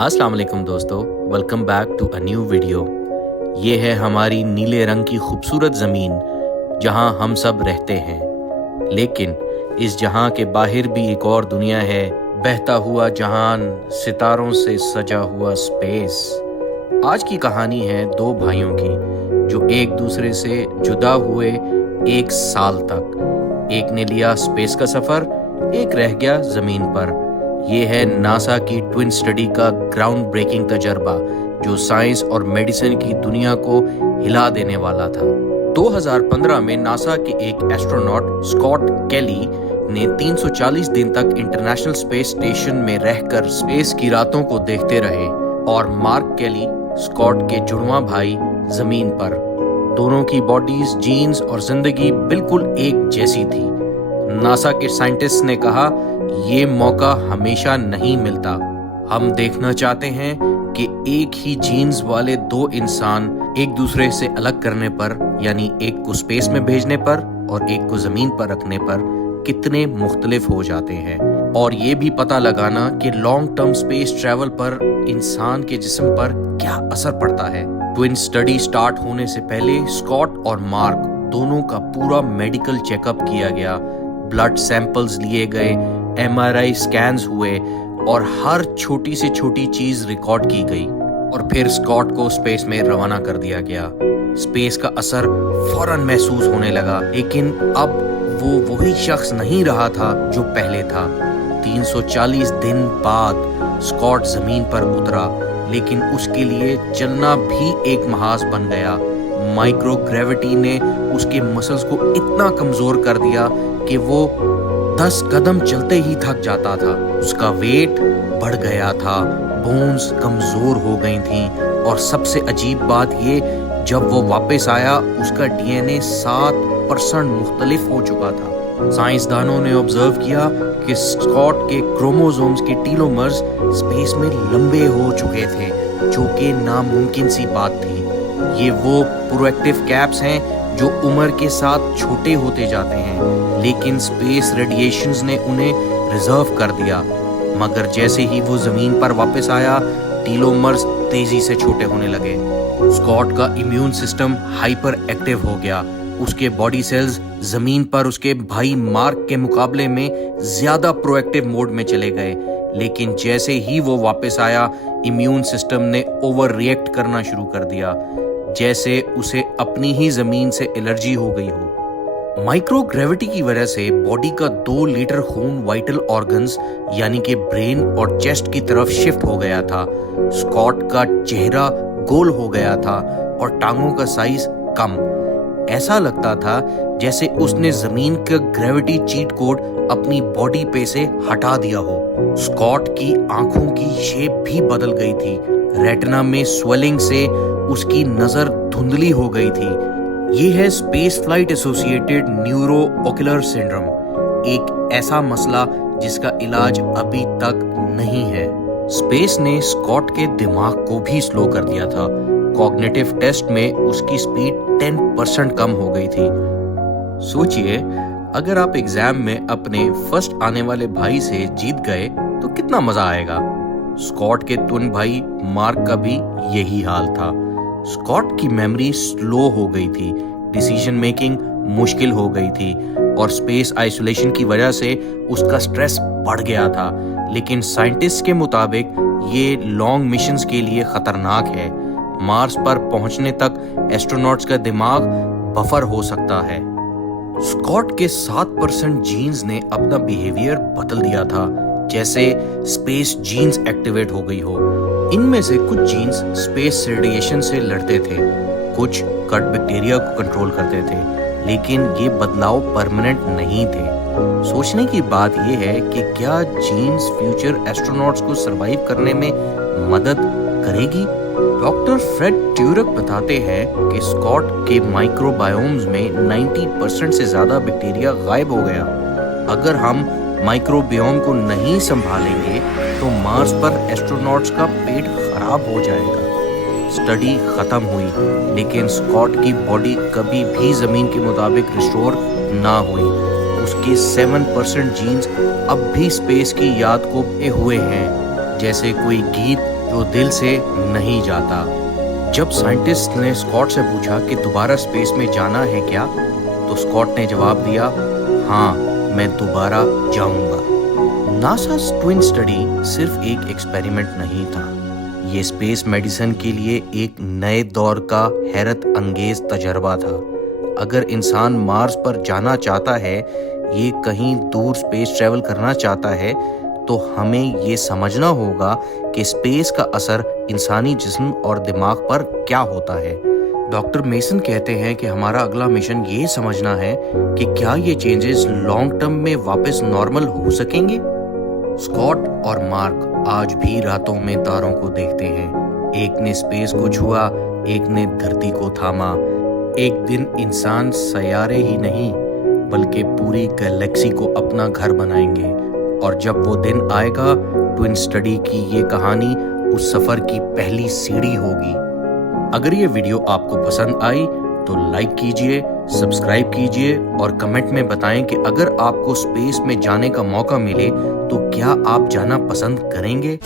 अस्सलाम वालेकुम दोस्तों, welcome back to a new video. ये है हमारी नीले रंग की खूबसूरत ज़मीन जहां हम सब रहते हैं। लेकिन इस जहां के बाहर भी एक और दुनिया है, बहता हुआ जहान, सितारों से सजा हुआ स्पेस। आज की कहानी है दो भाइयों की जो एक दूसरे से जुदा हुए 1 साल तक। एक ने लिया स्पेस का सफ़र, एक रह गया ज़मीन पर। ये है नासा की ट्विन स्टडी का ग्राउंड ब्रेकिंग तजर्बा जो साइंस और मेडिसिन की दुनिया को हिला देने वाला था। 2015 में नासा के एक एस्ट्रोनॉट स्कॉट केली ने 340 दिन तक इंटरनेशनल स्पेस स्टेशन में रहकर स्पेस की रातों को देखते रहे, और मार्क केली, स्कॉट के जुड़वां भाई, जमीन पर। दोनों की बॉडीज, जीन्स और जिंदगी बिल्कुल एक जैसी थी। नासा के साइंटिस्ट ने कहा, ये मौका हमेशा नहीं मिलता। हम देखना चाहते हैं कि एक ही जीन्स वाले दो इंसान एक दूसरे से अलग करने पर, यानी एक को स्पेस में भेजने पर और एक को जमीन पर रखने पर, कितने मुख्तलिफ हो जाते हैं। और ये भी पता लगाना कि लॉन्ग टर्म स्पेस ट्रैवल पर इंसान के जिस्म पर क्या असर पड़ता है। ट्विन स्टडी स्टार्ट होने से पहले स्कॉट और मार्क दोनों का पूरा मेडिकल चेकअप किया गया। ब्लड सैंपल्स लिए गए, MRI स्कैन्स हुए और हर छोटी से छोटी चीज रिकॉर्ड की गई। और फिर स्कॉट को स्पेस में रवाना कर दिया गया। स्पेस का असर फौरन महसूस होने लगा, लेकिन अब वो वही शख्स नहीं रहा था जो पहले था। 340 दिन बाद स्कॉट जमीन पर उतरा, लेकिन उसके लिए चलना भी एक महाज बन गया। माइक्रोग्रेविटी ने उसके मसल्स को इतना कमजोर कर दिया कि वो 10 कदम चलते ही थक जाता था। उसका वेट बढ़ गया था, बोन्स कमजोर हो गई थीं, और सबसे अजीब बात ये, जब वो वापस आया उसका DNA 7% मुख्तलिफ हो चुका था। साइंसदानों ने ऑब्जर्व किया कि स्कॉट के क्रोमोसोम्स के टीलोमर्स स्पेस में लंबे हो चुके थे, जो कि नामुमकिन सी बात थी। ये वो प्रोएक्टिव कैप्स हैं जो उम्र के साथ छोटे होते जाते हैं, लेकिन स्पेस रेडिएशंस ने उन्हें रिजर्व कर दिया। मगर जैसे ही वो जमीन पर वापस आया, टीलोमर्स तेजी से छोटे होने लगे। स्कॉट का इम्यून सिस्टम हाइपर एक्टिव हो गया। उसके बॉडी सेल्स जमीन पर उसके भाई मार्क के मुकाबले में ज्यादा प्रोएक्टिव मोड में चले गए। लेकिन जैसे ही वो वापस आया, इम्यून सिस्टम ने ओवर रिएक्ट करना शुरू कर दिया, जैसे उसे अपनी ही जमीन से एलर्जी हो गई हो। माइक्रोग्रेविटी की वजह से बॉडी का 2 लीटर खून वाइटल ऑर्गन्स यानी कि ब्रेन और चेस्ट की तरफ शिफ्ट हो गया था। स्कॉट का चेहरा गोल हो गया था और टांगों का साइज कम। ऐसा लगता था जैसे उसने जमीन का ग्रेविटी चीट कोड अपनी बॉडी पे से हटा दिया हो। स्कॉट की आंखों की शेप भी बदल गई थी। रेटिना में स्वेलिंग से उसकी नजर धुंधली हो गई थी। ये है space flight associated neuro ocular syndrome, एक ऐसा मसला जिसका इलाज अभी तक नहीं है। स्पेस ने स्कॉट के दिमाग को भी स्लो कर दिया था। कॉग्निटिव टेस्ट में उसकी स्पीड 10% कम हो गई थी। सोचिए, अगर आप एग्जाम में अपने फर्स्ट आने वाले भाई से जीत गए तो कितना मजा आएगा। स्कॉट के ट्विन भाई मार्क का भी यही हाल था। स्कॉट की मेमोरी स्लो हो गई थी, डिसीजन मेकिंग मुश्किल हो गई थी, और स्पेस आइसोलेशन की वजह से उसका स्ट्रेस बढ़ गया था। लेकिन साइंटिस्ट के मुताबिक ये लॉन्ग मिशंस के लिए खतरनाक है। मार्स पर पहुंचने तक एस्ट्रोनॉट्स का दिमाग बफर हो सकता है। स्कॉट के 7% जीन्स ने अपना बिहेवियर बदल दिया था, जैसे स्पेस जीन्स एक्टिवेट हो गई हो। इनमें से कुछ जीन्स स्पेस रेडिएशन से लड़ते थे, कुछ कट बैक्टीरिया को कंट्रोल करते थे, लेकिन ये बदलाव परमानेंट नहीं थे। सोचने की बात यह है कि क्या जीन्स फ्यूचर एस्ट्रोनॉट्स को सरवाइव करने में मदद करेगी। डॉक्टर फ्रेड ट्यूरक बताते हैं कि स्कॉट के माइक्रोबायोम्स में 90% से ज्यादा बैक्टीरिया गायब हो गया। अगर हम माइक्रोबियोम को नहीं संभालेंगे तो मार्स पर एस्ट्रोनॉट्स का पेट खराब हो जाएगा। स्टडी खत्म हुई, लेकिन स्कॉट की बॉडी कभी भी जमीन के मुताबिक रिस्टोर ना हुई। उसके 7% जीन्स अब भी स्पेस की याद को पे हुए हैं, जैसे कोई गीत जो दिल से नहीं जाता। जब साइंटिस्ट ने स्कॉट से पूछा कि दोबारा स्पेस में जाना है क्या, तो स्कॉट ने जवाब दिया, हाँ, मैं दोबारा जाऊंगा। नासा ट्विन स्टडी सिर्फ एक एक्सपेरिमेंट नहीं था, ये स्पेस मेडिसिन के लिए एक नए दौर का हैरत अंगेज तजर्बा था। अगर इंसान मार्स पर जाना चाहता है, ये कहीं दूर स्पेस ट्रैवल करना चाहता है, तो हमें ये समझना होगा कि स्पेस का असर इंसानी जिस्म और दिमाग पर क्या होता है। डॉक्टर मेसन कहते हैं कि हमारा अगला मिशन ये समझना है कि क्या ये चेंजेस लॉन्ग टर्म में वापस नॉर्मल हो सकेंगे। स्कॉट और मार्क आज भी रातों में तारों को देखते हैं। एक ने स्पेस को छुआ, एक ने धरती को थामा। एक दिन इंसान सैयारे ही नहीं बल्कि पूरी गैलेक्सी को अपना घर बनाएंगे, और जब वो दिन आएगा, ट्विन स्टडी की ये कहानी उस सफर की पहली सीढ़ी होगी। अगर ये वीडियो आपको पसंद आई तो लाइक कीजिए, सब्सक्राइब कीजिए और कमेंट में बताएं कि अगर आपको स्पेस में जाने का मौका मिले तो क्या आप जाना पसंद करेंगे।